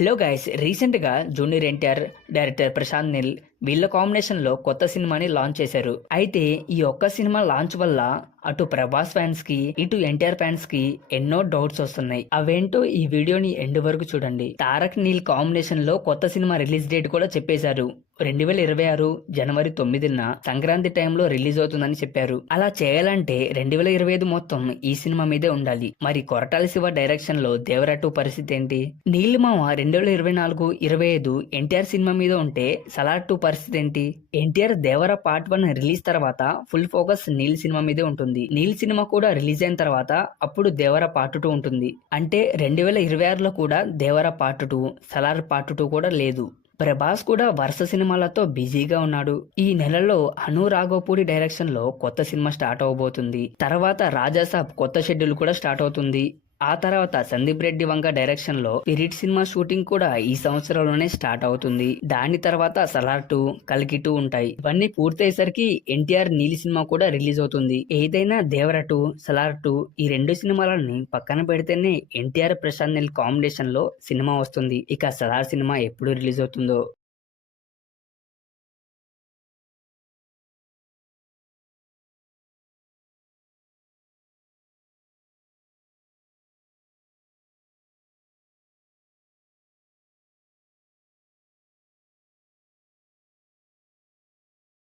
Hello guys, recent గా junior NTR, director Prashanth Neel వీళ్ళ combination లో కొత్త సినిమాని లాంచ్ చేశారు. అయితే ఈ ఒక్క సినిమా లాంచ్ వల్ల అటు ప్రభాస్ ఫ్యాన్స్ కి ఇటు ఎన్టీఆర్ ఫ్యాన్స్ కి ఎన్నో డౌట్స్ వస్తున్నాయి. అవేంటో ఈ వీడియోని ఎండ్ వరకు చూడండి. తారక్ నీల్ కాంబినేషన్ లో కొత్త సినిమా రిలీజ్ డేట్ కూడా చెప్పేశారు. 2026 జనవరి 9న సంక్రాంతి టైంలో రిలీజ్ అవుతుందని చెప్పారు. అలా చేయాలంటే 2025 మొత్తం ఈ సినిమా మీదే ఉండాలి. మరి కొరటాల శివ డైరెక్షన్ లో దేవరా 2 పరిస్థితి ఏంటి? నీల్ మామ 2024-25 ఎన్టీఆర్ సినిమా మీద ఉంటే సలార్ 2 పరిస్థితి ఏంటి? ఎన్టీఆర్ దేవరా పార్ట్ 1 రిలీజ్ తర్వాత ఫుల్ ఫోకస్ నీల్ సినిమా మీదే ఉంటుంది. నీల్ సినిమా కూడా రిలీజ్ అయిన తర్వాత అప్పుడు దేవరా పార్ట్ 2 ఉంటుంది. అంటే 2026లో కూడా దేవరా పార్ట్ 2, సలార్ పార్ట్ 2 కూడా లేదు. ప్రభాస్ కూడా వరుస సినిమాలతో బిజీగా ఉన్నాడు. ఈ నెలలో అను రాఘవపూడి డైరెక్షన్ లో కొత్త సినిమా స్టార్ట్ అవబోతుంది. తర్వాత రాజాసాబ్ కొత్త షెడ్యూల్ కూడా స్టార్ట్ అవుతుంది. ఆ తర్వాత సందీప్ రెడ్డి వంగ డైరెక్షన్ లో స్పిరిట్ సినిమా షూటింగ్ కూడా ఈ సంవత్సరంలోనే స్టార్ట్ అవుతుంది. దాని తర్వాత సలార్ 2, కల్కి 2 ఉంటాయి. ఇవన్నీ పూర్తయ్యేసరికి ఎన్టీఆర్ నీలి సినిమా కూడా రిలీజ్ అవుతుంది. ఏదైనా దేవర 2, సలార్ 2 ఈ రెండు సినిమాలని పక్కన పెడితేనే ఎన్టీఆర్ ప్రశాంత్ నీల్ కాంబినేషన్ లో సినిమా వస్తుంది. ఇక సలార్ సినిమా ఎప్పుడు రిలీజ్ అవుతుందో